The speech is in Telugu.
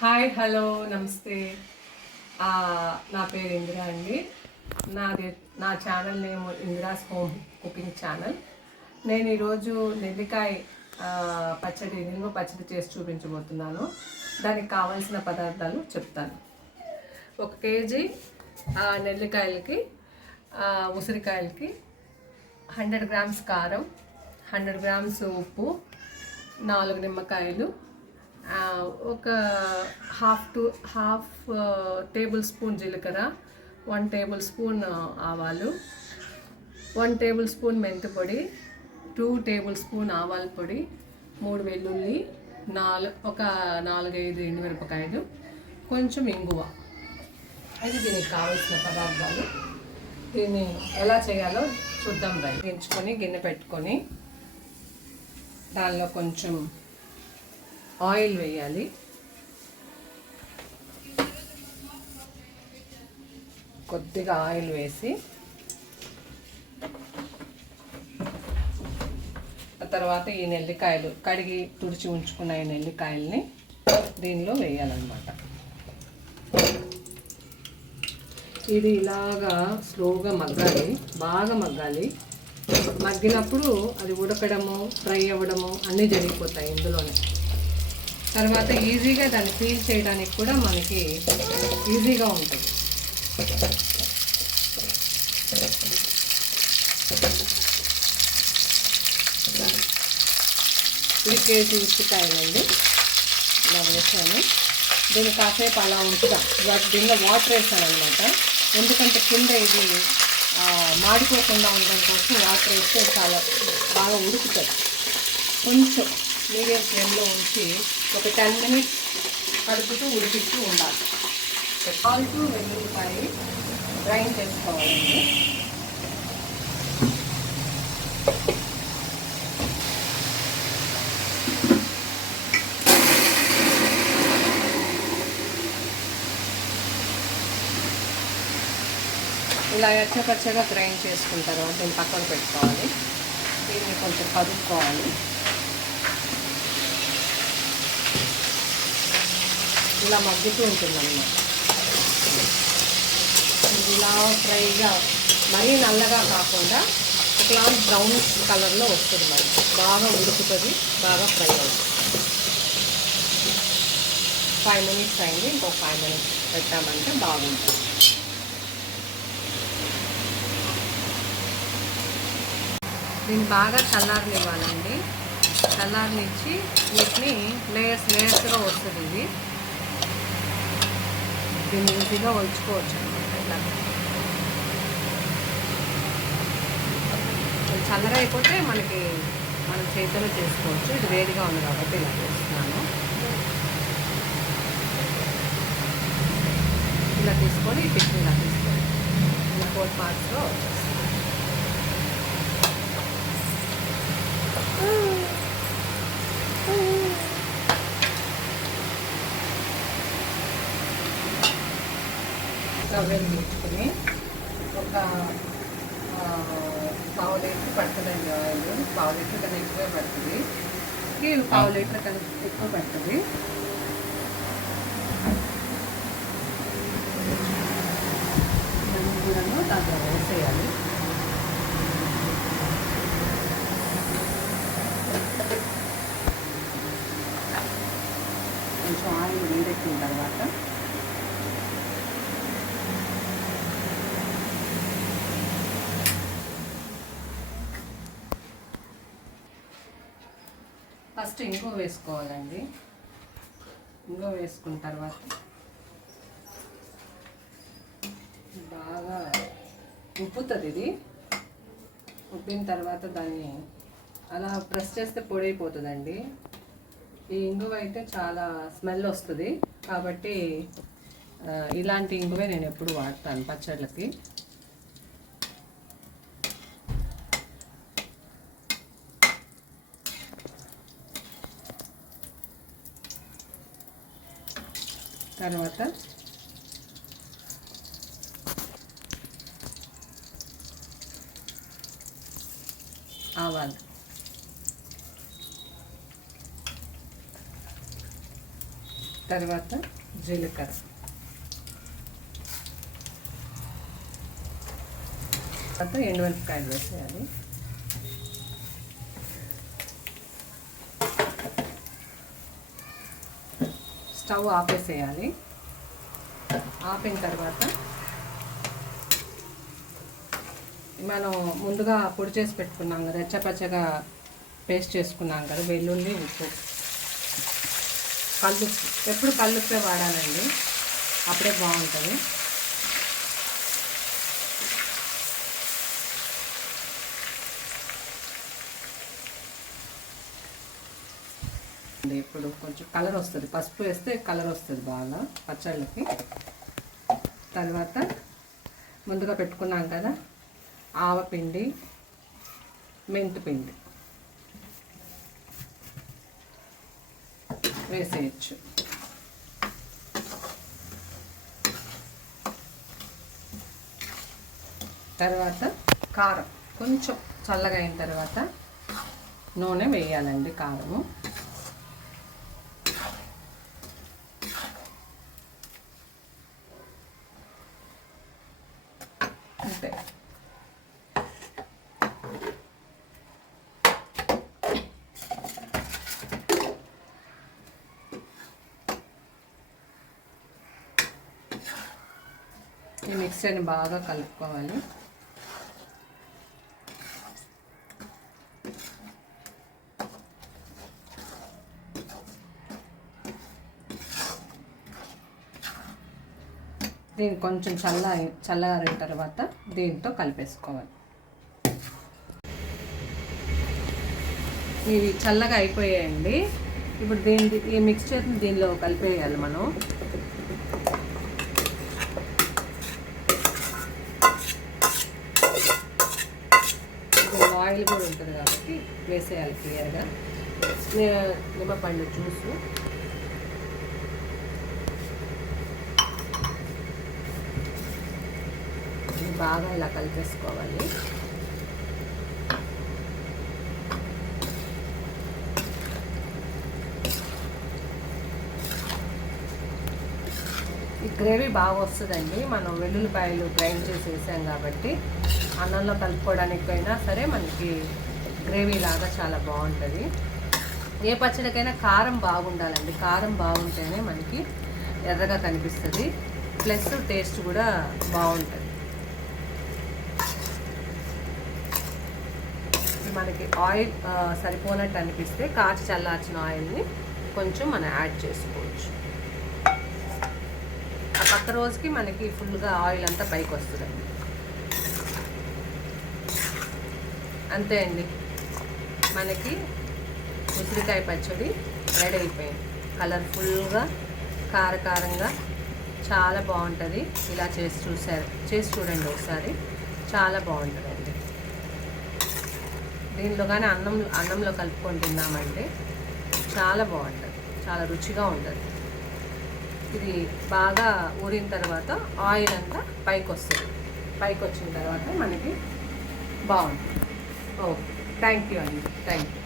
హాయ్ హలో నమస్తే. నా పేరు ఇందిరా అండి. నా channel name Indira's home cooking channel. నేను ఈరోజు నెల్లికాయ నిల్వ పచ్చడి చేసి చూపించబోతున్నాను. దానికి కావాల్సిన పదార్థాలు చెప్తాను. 1 కేజీ నెల్లికాయలకి ఉసిరికాయలకి 100 గ్రామ్స్ కారం, 100 గ్రామ్స్ ఉప్పు, 4 నిమ్మకాయలు, ఒక హాఫ్ టేబుల్ స్పూన్ జీలకర్ర, 1 టేబుల్ స్పూన్ ఆవాలు, 1 టేబుల్ స్పూన్ మెంతి పొడి, 2 టేబుల్ స్పూన్ ఆవాల పొడి, 3 వెల్లుల్లి, ఒక 4-5 ఎండుమిరపకాయలు, కొంచెం ఇంగువ. అది దీనికి కావాల్సిన పదార్థాలు. దీన్ని ఎలా చేయాలో చూద్దాం. వేయించుకొని గిన్నె పెట్టుకొని దానిలో కొంచెం ఆయిల్ వేయాలి. కొద్దిగా ఆయిల్ వేసి ఆ తర్వాత ఈ నెల్లికాయలు కడిగి తుడిచి ఉంచుకున్న ఈ నెల్లికాయల్ని దీనిలో వేయాలన్నమాట. ఇది ఇలాగా స్లోగా మగ్గాలి, బాగా మగ్గాలి. మగ్గినప్పుడు అది ఉడకడము, ఫ్రై అవ్వడము అన్నీ జరిగిపోతాయి ఇందులోనే. తర్వాత ఈజీగా దాన్ని పీల్ చేయడానికి కూడా మనకి ఈజీగా ఉంటుంది. ఇది కేజీ ఉసిరికాయలండి. ఇలా వేసాను. దీన్ని కాసేపు అలా ఉంచుతాం. దీనిలో వాటర్ వేసాను అనమాట. ఎందుకంటే కింద ఇది మాడిపోకుండా ఉండడం కోసం వాటర్ వేస్తే చాలా బాగా ఉడుకుతుంది. కొంచెం మీడియం ఫ్లేమ్లో ఉంచి ఒక 10 మినిట్స్ కడుపుతూ ఉడికిస్తూ ఉండాలి. సాల్ట్, వెల్లుల్లిపాయ గ్రైండ్ చేసుకోవాలండి. ఇలా ఎచ్చపచ్చగా గ్రైండ్ చేసుకున్న తర్వాత దీన్ని పక్కన పెట్టుకోవాలి. దీన్ని కొంచెం కదుపుకోవాలి. ఇలా మగ్గుతూ ఉంటుందన్నమాట. ఇలా ఫ్రైగా మరీ నల్లగా కాకుండా ఒకలాంటి బ్రౌన్ కలర్లో వస్తుంది. మరి బాగా ఉడుకుతుంది, బాగా ఫ్రై అవుతుంది. 5 మినిట్స్ అయింది. ఇంకో 5 మినిట్స్ పెట్టామంటే బాగుంటుంది. దీన్ని బాగా చల్లారనివ్వాలండి. చల్లారనిచ్చి వీటిని లేయర్స్గా వస్తుంది. దీన్ని ఈజీగా ఒలుచుకోవచ్చు అనమాట. ఇట్లా చల్లగా అయిపోతే మనం చేతిలో చేసుకోవచ్చు. ఇది వేడిగా ఉంది కాబట్టి ఇలా చేస్తున్నాను. ఇలా తీసుకొని టిఫిన్ ఇలా తీసుకోండి. 4 పార్ట్స్లో వచ్చేస్తుంది. స్టవ్ని తీసుకుని ఒక 1/2 లీటర్ పడుతుందండి ఆయిల్. 1/2 లీటర్ కన్నా ఎక్కువే పడుతుంది. 1/2 లీటర్ కన్నా ఎక్కువ పడుతుంది. కూడా దాంట్లో వేసేయాలి. కొంచెం ఆయిల్ వేడెక్కిన తర్వాత ఫస్ట్ ఇంగువ వేసుకోవాలండి. ఇంగువ వేసుకున్న తర్వాత బాగా ఉప్పుతుంది. ఇది ఉప్పిన తర్వాత దాన్ని అలా ప్రెస్ చేస్తే పొడి అయిపోతుందండి. ఈ ఇంగువ అయితే చాలా స్మెల్ వస్తుంది కాబట్టి ఇలాంటి ఇంగువే నేను ఎప్పుడు వాడతాను పచ్చళ్ళకి. తర్వాత ఆవాలు, తర్వాత జీలకర్ర, తర్వాత ఎండుమిరపకాయలు వేసేయాలి. స్టవ్ ఆపేసేయాలి. ఆపిన తర్వాత మనం ముందుగా పొడి చేసి పెట్టుకున్నాం కదా, పచ్చగా పేస్ట్ చేసుకున్నాం కదా, వెల్లుల్లి, ఉప్పు, కల్లుప్పు. ఎప్పుడు కల్లుప్పే వాడాలండి, అప్పుడే బాగుంటుంది. ఇప్పుడు కొంచెం కలర్ వస్తుంది, పసుపు వేస్తే కలర్ వస్తుంది బాగా పచ్చళ్ళకి. తర్వాత ముందుగా పెట్టుకున్నాం కదా ఆవపిండి, మెంతిపిండి వేసేయచ్చు. తర్వాత కారం కొంచెం చల్లగా అయిన తర్వాత నూనె వేయాలండి. కారము అంతే. ఈ మిక్సర్ని బాగా కలుపుకోవాలి. దీన్ని కొంచెం చల్లగారిన తర్వాత దీంతో కలిపేసుకోవాలి. ఇవి చల్లగా అయిపోయాయండి. ఇప్పుడు ఈ మిక్స్చర్ని దీనిలో కలిపేయాలి మనం. ఆయిల్ కూడా ఉంటుంది కాబట్టి వేసేయాలి క్లియర్గా. నిమ్మపండు జ్యూసు, బాగా ఇలా కలిపేసుకోవాలి. ఈ గ్రేవీ బాగా వస్తుందండి. మనం వెల్లుల్లిపాయలు గ్రైండ్ చేసి వేసాం కాబట్టి అన్నంలో కలుపుకోవడానికి అయినా సరే మనకి గ్రేవీ లాగా చాలా బాగుంటుంది. ఏ పచ్చడికైనా కారం బాగుండాలండి. కారం బాగుంటేనే మనకి ఎర్రగా కనిపిస్తుంది, ప్లస్ టేస్ట్ కూడా బాగుంటుంది. మనకి ఆయిల్ సరిపోనట్టు అనిపిస్తే కాచి చల్లార్చిన ఆయిల్ని కొంచెం మనం యాడ్ చేసుకోవచ్చు. ఆ పక్క రోజుకి మనకి ఫుల్గా ఆయిల్ అంతా పైకి వస్తుందండి. అంతే అండి, మనకి ఉసిరికాయ పచ్చడి రెడీ అయిపోయింది. కలర్ఫుల్గా, కారకారంగా చాలా బాగుంటుంది. ఇలా చేసి చూడండి ఒకసారి, చాలా బాగుంటుందండి. దీనిలో కానీ అన్నంలో కలుపుకొని తిన్నామంటే చాలా బాగుంటుంది, చాలా రుచిగా ఉంటుంది. ఇది బాగా ఊరిన తర్వాత ఆయిల్ అంతా పైకి వస్తుంది. పైకి వచ్చిన తర్వాత మనకి బాగుంటుంది. ఓకే, థ్యాంక్ యూ అండి, థ్యాంక్ యూ.